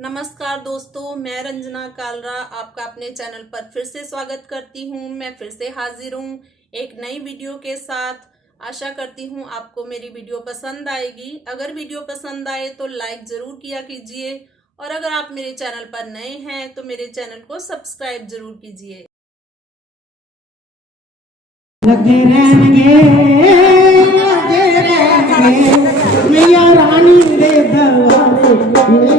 नमस्कार दोस्तों, मैं रंजना कालरा आपका अपने चैनल पर फिर से स्वागत करती हूँ। मैं फिर से हाजिर हूँ एक नई वीडियो के साथ। आशा करती हूँ आपको मेरी वीडियो पसंद आएगी। अगर वीडियो पसंद आए तो लाइक ज़रूर किया कीजिए और अगर आप मेरे चैनल पर नए हैं तो मेरे चैनल को सब्सक्राइब ज़रूर कीजिए। लगे रहेंगे मैया रानी दे दरबारे लगे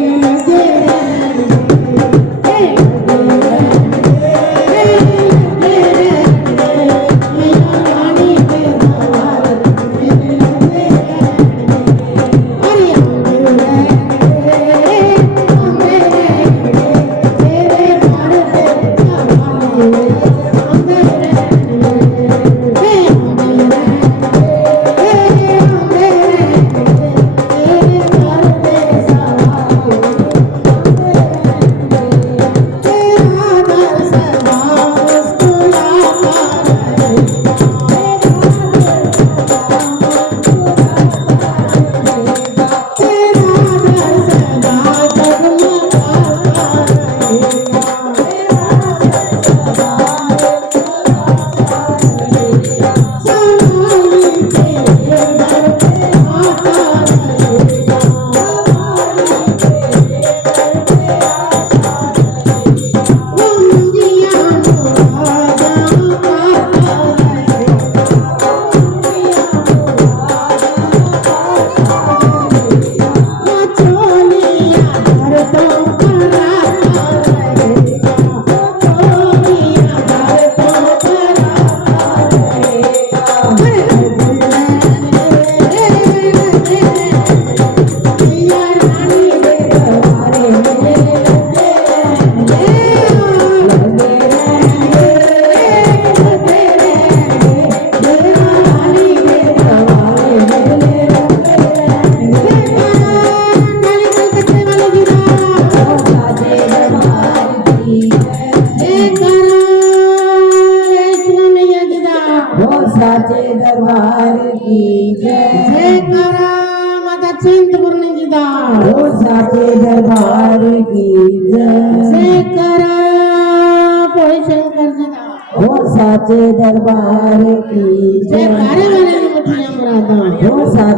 साचे दरबार की जय करा माता चिंतपूर्णी जी दा हो साचे दरबार की जय करा भोले शंकर जी दा हो साचे दरबार की जय करे वाले मुठियां मुरादा हो साचे